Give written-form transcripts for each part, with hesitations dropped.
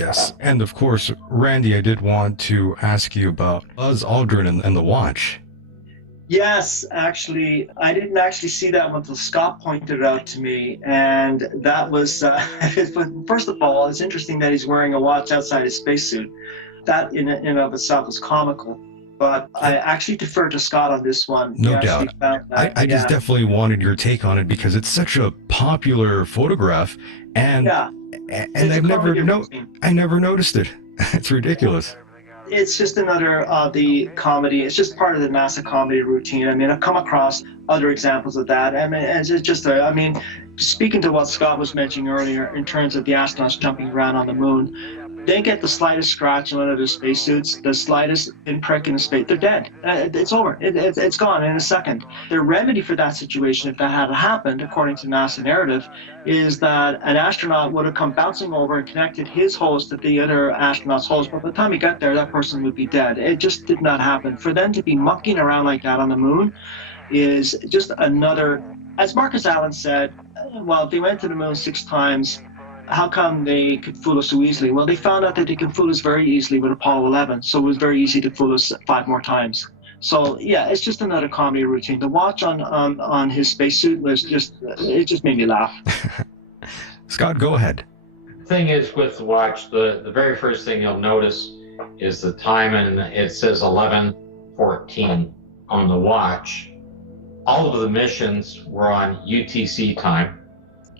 Yes, and of course, Randy, I did want to ask you about Buzz Aldrin and the watch. Yes, actually, I didn't actually see that until Scott pointed it out to me, and that was first of all, it's interesting that he's wearing a watch outside his spacesuit. That in and of itself is comical, but Yeah, I actually defer to Scott on this one. He no actually doubt. found I, that, I just yeah, definitely wanted your take on it because it's such a popular photograph, and yeah, and it's a I've never comedy no routine. I never noticed it. It's ridiculous. It's just another the comedy. It's just part of the NASA comedy routine. I mean, I've come across other examples of that. I mean, it's just I mean, speaking to what Scott was mentioning earlier in terms of the astronauts jumping around on the moon, they get the slightest scratch on one of their spacesuits, the slightest pinprick in the space, they're dead. It's over. It's gone in a second. Their remedy for that situation, if that had happened, according to NASA narrative, is that an astronaut would have come bouncing over and connected his hose to the other astronaut's hose. But by the time he got there, that person would be dead. It just did not happen. For them to be mucking around like that on the moon is just another, as Marcus Allen said, well, they went to the moon 6 times. How come they could fool us so easily? Well, they found out that they can fool us very easily with Apollo 11, so it was very easy to fool us 5 more times. So yeah, it's just another comedy routine. The watch on his spacesuit was just it just made me laugh. Scott, go ahead. Thing is with the watch, the very first thing you'll notice is the time, and it says 11:14 on the watch. All of the missions were on UTC time.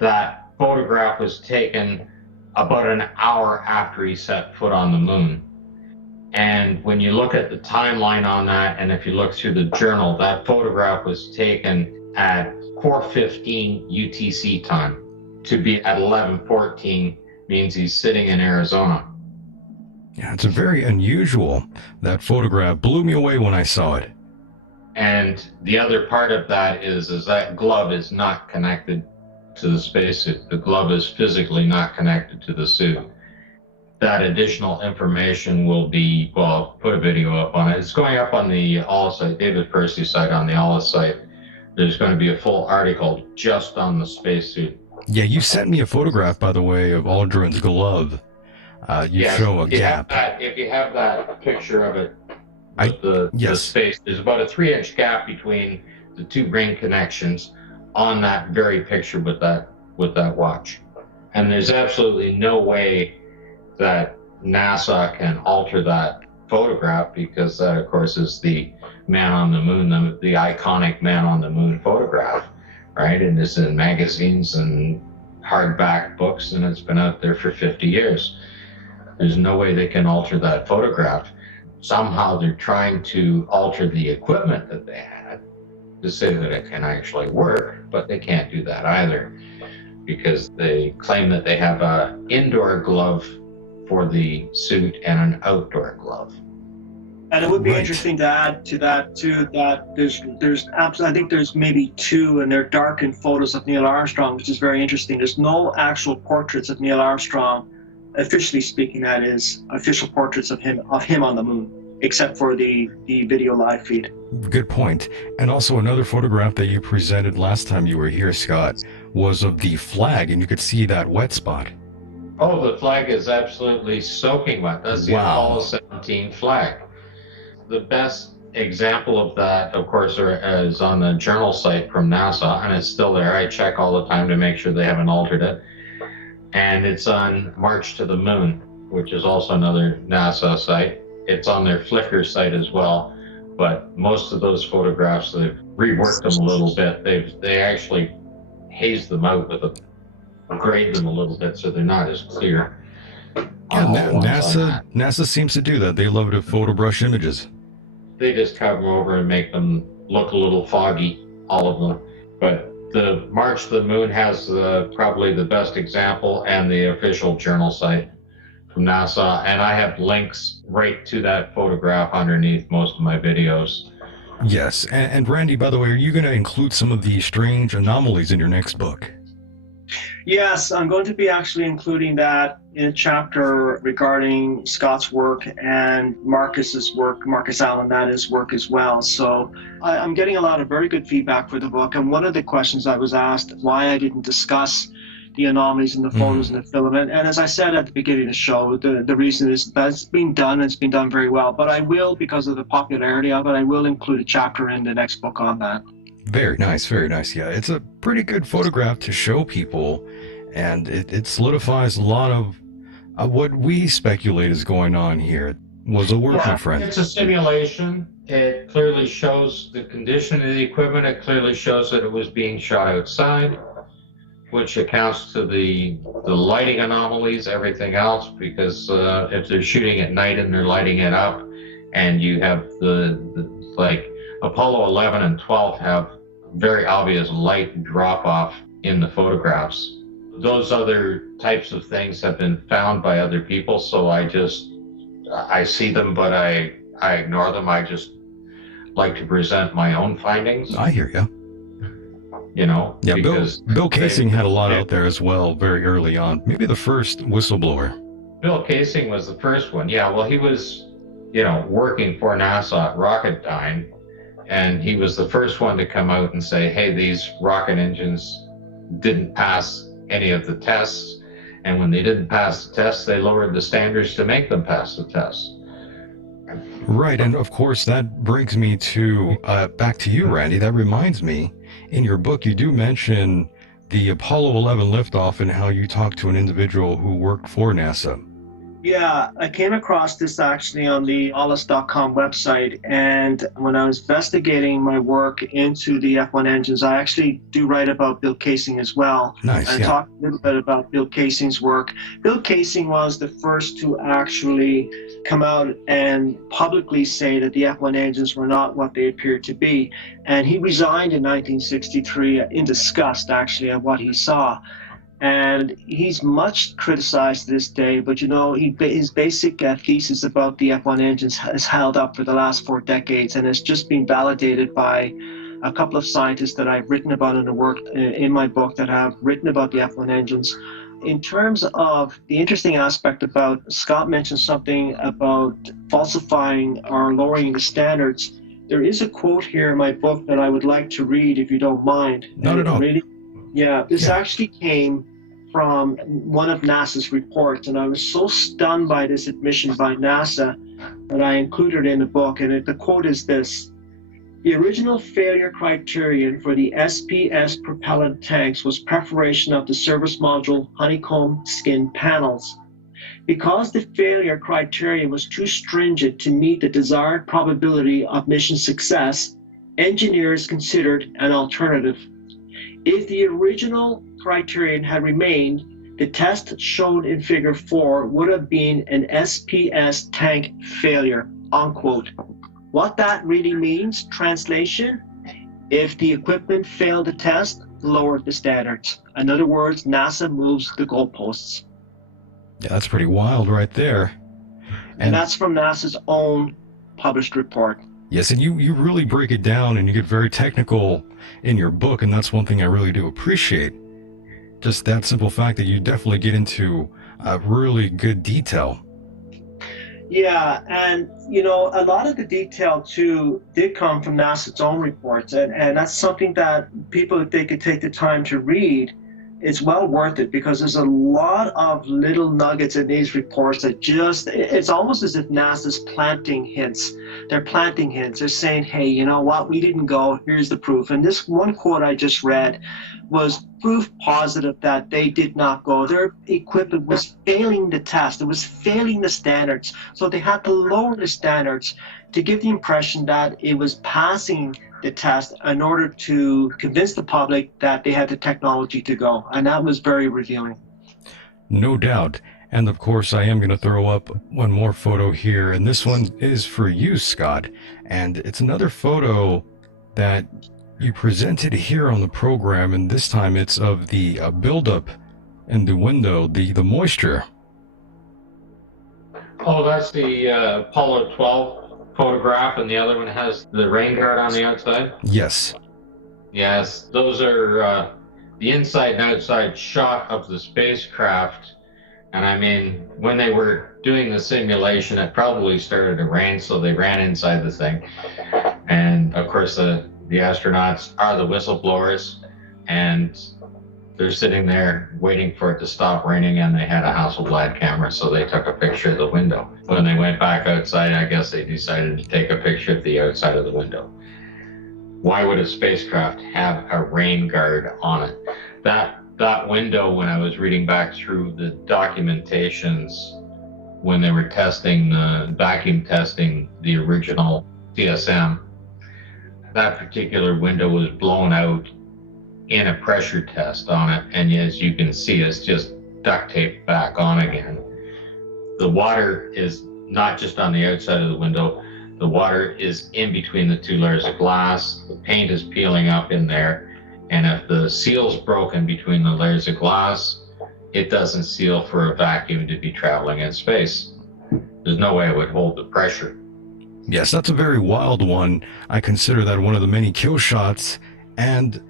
That photograph was taken about an hour after he set foot on the moon. And when you look at the timeline on that, and if you look through the journal, that photograph was taken at 4:15 UTC time. To be at 11:14 means he's sitting in Arizona. Yeah, it's a very unusual. That photograph blew me away when I saw it. And the other part of that is that glove is not connected to the spacesuit. The glove is physically not connected to the suit. That additional information will be, well, I'll put a video up on it. It's going up on the ALA site, David Percy's site on the ALA site. There's going to be a full article just on the spacesuit. Yeah, you sent me a photograph, by the way, of Aldrin's glove. You Yes, show a gap. if you have that picture of it with the yes. space, there's about a 3-inch gap between the two ring connections on that very picture with that watch. And there's absolutely no way that NASA can alter that photograph, because that, of course, is the man on the moon, the iconic man on the moon photograph, right? And it's in magazines and hardback books, and it's been out there for 50 years. There's no way they can alter that photograph. Somehow they're trying to alter the equipment that they had to say that it can actually work, but they can't do that either, because they claim that they have an indoor glove for the suit and an outdoor glove. And it would be Right. interesting to add to that too that there's absolutely, I think there's maybe 2, and they're darkened photos of Neil Armstrong, which is very interesting. There's no actual portraits of Neil Armstrong, officially speaking, that is, official portraits of him on the moon, except for the video live feed. Good point. And also another photograph that you presented last time you were here, Scott, was of the flag, and you could see that wet spot. Oh, the flag is absolutely soaking wet. That's the Wow. Apollo 17 flag. The best example of that, of course, is on the journal site from NASA, and it's still there. I check all the time to make sure they haven't altered it. And it's on March to the Moon, which is also another NASA site. It's on their Flickr site as well, but most of those photographs, they've reworked them a little bit. They actually hazed them out with grade them a little bit so they're not as clear. Yeah, NASA seems to do that. They love to photo brush images. They just cover them over and make them look a little foggy, all of them. But the March to the Moon has probably the best example, and the official journal site from NASA. And I have links right to that photograph underneath most of my videos. Yes, and Randy, by the way, are you going to include some of the strange anomalies in your next book? Yes, I'm going to be actually including that in a chapter regarding Scott's work and Marcus's work, Marcus Allen, that is work as well. So I'm getting a lot of very good feedback for the book. And one of the questions I was asked why I didn't discuss the anomalies in the photos and the film. And as I said at the beginning of the show, the reason is that it's been done, and it's been done very well. But I will, because of the popularity of it, I will include a chapter in the next book on that. Very nice, very nice. Yeah, it's a pretty good photograph to show people, and it solidifies a lot of what we speculate is going on here. Was a work, my friend. It's a simulation. It clearly shows the condition of the equipment. It clearly shows that it was being shot outside, which accounts to the lighting anomalies, everything else, because if they're shooting at night and they're lighting it up, and you have the like Apollo 11 and 12 have very obvious light drop off in the photographs. Those other types of things have been found by other people, so I see them, but I ignore them. I just like to present my own findings. I hear you. You know? Yeah, Bill Casing had a lot out there as well very early on. Maybe the first whistleblower. Bill Casing was the first one. Yeah, well, he was, working for NASA at Rocketdyne, and he was the first one to come out and say, hey, these rocket engines didn't pass any of the tests. And when they didn't pass the tests, they lowered the standards to make them pass the tests. Right, and of course that brings me to back to you, Randy. That reminds me, in your book you do mention the Apollo 11 liftoff and how you talked to an individual who worked for NASA. Yeah, I came across this actually on the Alice.com website, and when I was investigating my work into the F1 engines, I actually do write about Bill Casing as well. Nice, I yeah. talked a little bit about Bill Casing's work. Bill Casing was the first to actually come out and publicly say that the F1 engines were not what they appeared to be. And he resigned in 1963 in disgust, actually, at what he saw. And he's much criticized to this day, but his basic thesis about the F1 engines has held up for the last 4 decades, and it's just been validated by a couple of scientists that I've written about in my book that have written about the F1 engines. In terms of the interesting aspect about, Scott mentioned something about falsifying or lowering the standards. There is a quote here in my book that I would like to read, if you don't mind. Not at all. This actually came from one of NASA's reports, and I was so stunned by this admission by NASA that I included it in the book. And the quote is this: "The original failure criterion for the SPS propellant tanks was perforation of the service module honeycomb skin panels. Because the failure criteria was too stringent to meet the desired probability of mission success, engineers considered an alternative. If the original criterion had remained, the test shown in figure 4 would have been an SPS tank failure," unquote. What that really means, translation, if the equipment failed the test, lower the standards. In other words, NASA moves the goalposts. Yeah, that's pretty wild right there. And that's from NASA's own published report. Yes, and you really break it down and you get very technical in your book, and that's one thing I really do appreciate. Just that simple fact that you definitely get into really good detail. Yeah, and a lot of the detail too did come from NASA's own reports, and that's something that people, if they could take the time to read, it's well worth it, because there's a lot of little nuggets in these reports that it's almost as if NASA's planting hints. They're planting hints. They're saying, hey, you know what? We didn't go. Here's the proof. And this one quote I just read was proof positive that they did not go. Their equipment was failing the test. It was failing the standards. So they had to lower the standards to give the impression that it was passing the test in order to convince the public that they had the technology to go. And that was very revealing. No doubt. And of course, I am going to throw up one more photo here, and this one is for you, Scott. And it's another photo that you presented here on the program, and this time it's of the buildup in the window, the moisture. Oh, that's the Apollo 12 photograph, and the other one has the rain guard on the outside? Yes. Yes, those are the inside and outside shot of the spacecraft. And I mean, when they were doing the simulation, it probably started to rain, so they ran inside the thing. And of course, the astronauts are the whistleblowers, and They're sitting there waiting for it to stop raining, and they had a Hasselblad camera, so they took a picture of the window. When they went back outside, I guess they decided to take a picture of the outside of the window. Why would a spacecraft have a rain guard on it? That window, when I was reading back through the documentations, when they were testing the vacuum testing the original CSM, that particular window was blown out in a pressure test on it, and as you can see, it's just duct taped back on again. The water is not just on the outside of the window, the water is in between the two layers of glass, the paint is peeling up in there, and if the seal's broken between the layers of glass, it doesn't seal for a vacuum to be traveling in space. There's no way it would hold the pressure. Yes, that's a very wild one. I consider that one of the many kill shots. And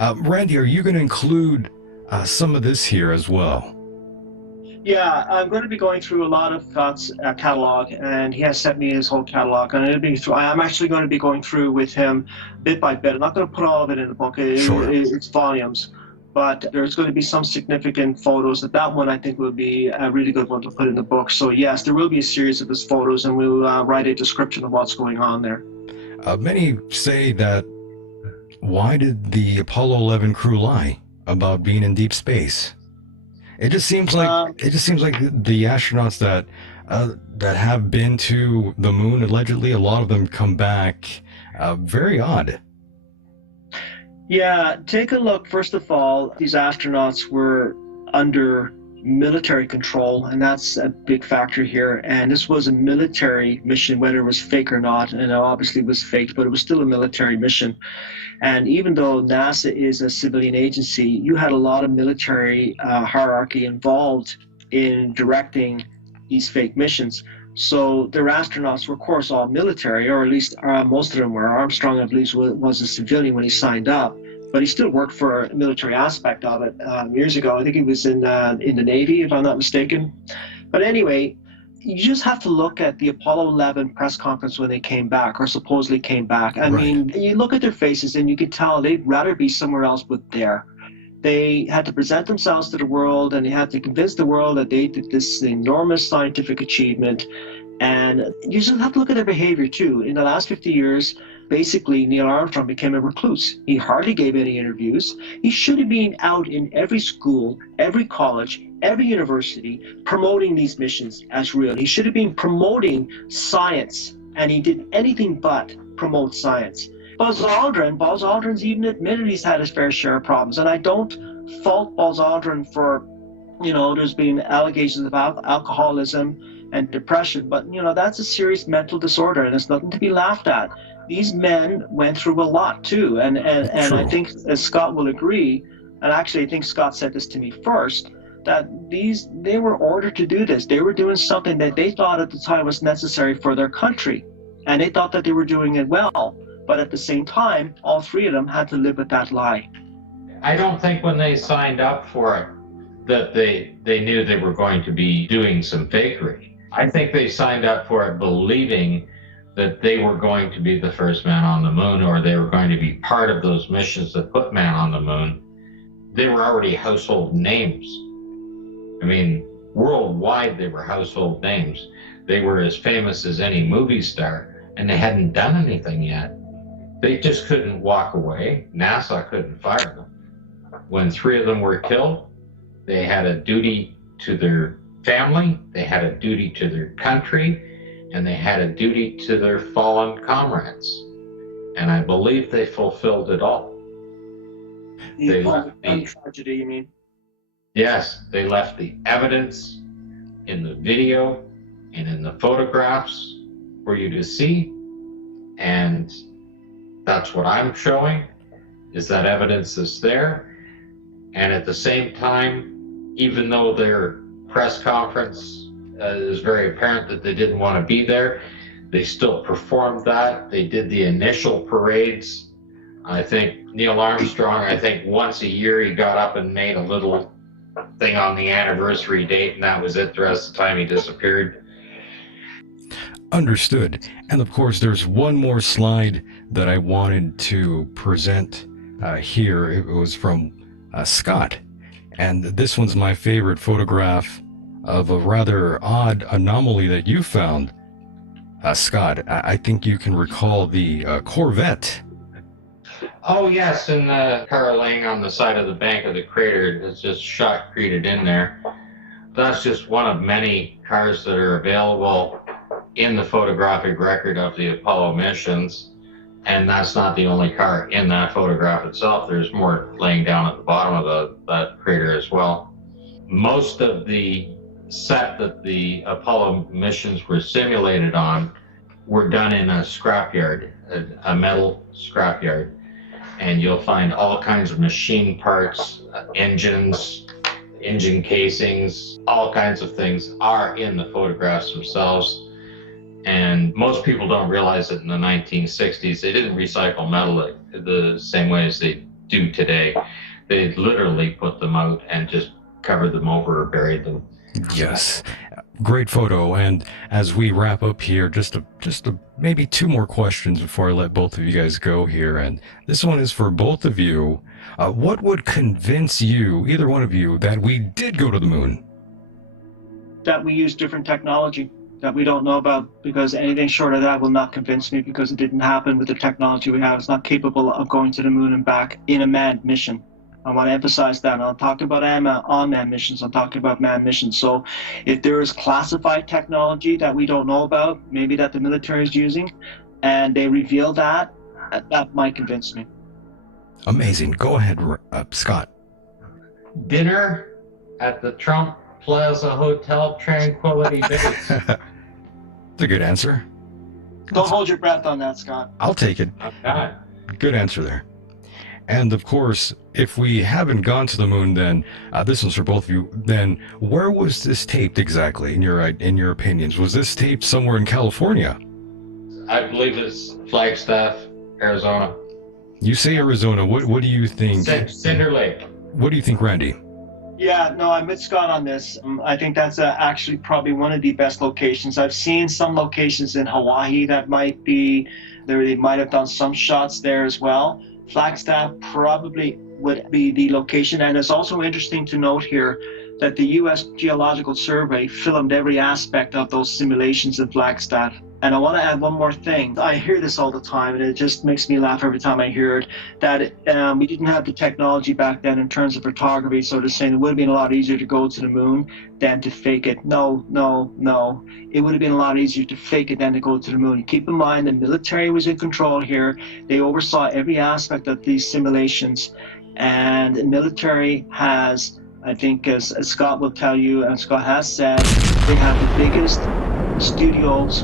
Randy, are you going to include some of this here as well? Yeah, I'm going to be going through a lot of Scott's catalog, and he has sent me his whole catalog. And I'm actually going to be going through with him bit by bit. I'm not going to put all of it in the book. Sure. It's volumes. But there's going to be some significant photos. That one I think will be a really good one to put in the book. So yes, there will be a series of his photos, and we'll write a description of what's going on there. Many say that, why did the Apollo 11 crew lie about being in deep space? It just seems like the astronauts that have been to the moon, allegedly, a lot of them come back very odd. Yeah, take a look. First of all, these astronauts were under military control, and that's a big factor here. And this was a military mission, whether it was fake or not, and it obviously was faked, but it was still a military mission. And even though NASA is a civilian agency, you had a lot of military hierarchy involved in directing these fake missions. So their astronauts were, of course, all military, or at least most of them were. Armstrong, I believe, was a civilian when he signed up, but he still worked for a military aspect of it years ago. I think he was in the Navy, if I'm not mistaken. But anyway, you just have to look at the Apollo 11 press conference when they came back, or supposedly came back. I mean, you look at their faces and you can tell they'd rather be somewhere else but there. They had to present themselves to the world, and they had to convince the world that they did this enormous scientific achievement. And you just have to look at their behavior too. In the last 50 years, basically Neil Armstrong became a recluse. He hardly gave any interviews. He should have been out in every school, every college, every university, promoting these missions as real. He should have been promoting science, and he did anything but promote science. Buzz Aldrin's even admitted he's had his fair share of problems, and I don't fault Buzz Aldrin for, there's been allegations of alcoholism and depression, but that's a serious mental disorder, and it's nothing to be laughed at. These men went through a lot too, and I think, as Scott will agree, and actually I think Scott said this to me first, that they were ordered to do this. They were doing something that they thought at the time was necessary for their country, and they thought that they were doing it well. But at the same time, all three of them had to live with that lie. I don't think when they signed up for it that they knew they were going to be doing some fakery. I think they signed up for it believing that they were going to be the first man on the moon, or they were going to be part of those missions that put man on the moon. They were already household names. I mean, worldwide they were household names. They were as famous as any movie star, and they hadn't done anything yet. They just couldn't walk away. NASA couldn't fire them. When three of them were killed, they had a duty to their family, they had a duty to their country, and they had a duty to their fallen comrades. And I believe they fulfilled it all. They left the tragedy, you mean? Yes, they left the evidence in the video and in the photographs for you to see, and that's what I'm showing, is that evidence is there. And at the same time, even though their press conference is very apparent that they didn't want to be there, they still performed that. They did the initial parades. I think Neil Armstrong, once a year he got up and made a little thing on the anniversary date, and that was it. The rest of the time he disappeared. Understood. And of course, there's one more slide that I wanted to present here. It was from Scott. And this one's my favorite photograph of a rather odd anomaly that you found. Scott, I think you can recall the Corvette. Oh yes, and the car laying on the side of the bank of the crater is just shotcreted in there. That's just one of many cars that are available in the photographic record of the Apollo missions. And that's not the only car in that photograph itself. There's more laying down at the bottom of that crater as well. Most of the set that the Apollo missions were simulated on were done in a scrapyard, a metal scrapyard. And you'll find all kinds of machine parts, engines, engine casings, all kinds of things are in the photographs themselves. And most people don't realize that in the 1960s, they didn't recycle metal the same way as they do today. They literally put them out and just covered them over or buried them. Yes, great photo. And as we wrap up here, just maybe two more questions before I let both of you guys go here. And this one is for both of you. What would convince you, either one of you, that we did go to the moon? That we use different technology that we don't know about, because anything short of that will not convince me, because it didn't happen with the technology we have. It's not capable of going to the moon and back in a manned mission. I want to emphasize that. I'm talking about unmanned missions. I'm talking about manned missions. So if there is classified technology that we don't know about, maybe that the military is using, and they reveal that, that might convince me. Amazing. Go ahead, Scott. Dinner at the Trump Plaza Hotel, Tranquility Base. That's a good answer. Don't hold your breath on that, Scott. I'll take it. Okay. Good answer there. And of course, if we haven't gone to the moon, then this one's for both of you. Then where was this taped exactly? In your opinions, was this taped somewhere in California? I believe it's Flagstaff, Arizona. You say Arizona. What do you think? Cinder Lake. What do you think, Randy? Yeah, no, I'm with Scott on this. I think that's actually probably one of the best locations. I've seen some locations in Hawaii that might be there. They might have done some shots there as well. Flagstaff probably would be the location. And it's also interesting to note here that the U.S. Geological Survey filmed every aspect of those simulations in Flagstaff. And I want to add one more thing. I hear this all the time, and it just makes me laugh every time I hear it, that we didn't have the technology back then in terms of photography, so to say it would have been a lot easier to go to the moon than to fake it. No. It would have been a lot easier to fake it than to go to the moon. Keep in mind, the military was in control here. They oversaw every aspect of these simulations, and the military has, I think, as Scott will tell you, and Scott has said, they have the biggest studios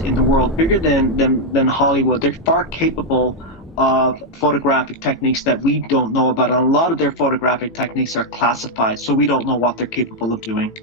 in the world, bigger than Hollywood. They're far capable of photographic techniques that we don't know about, and a lot of their photographic techniques are classified, so we don't know what they're capable of doing.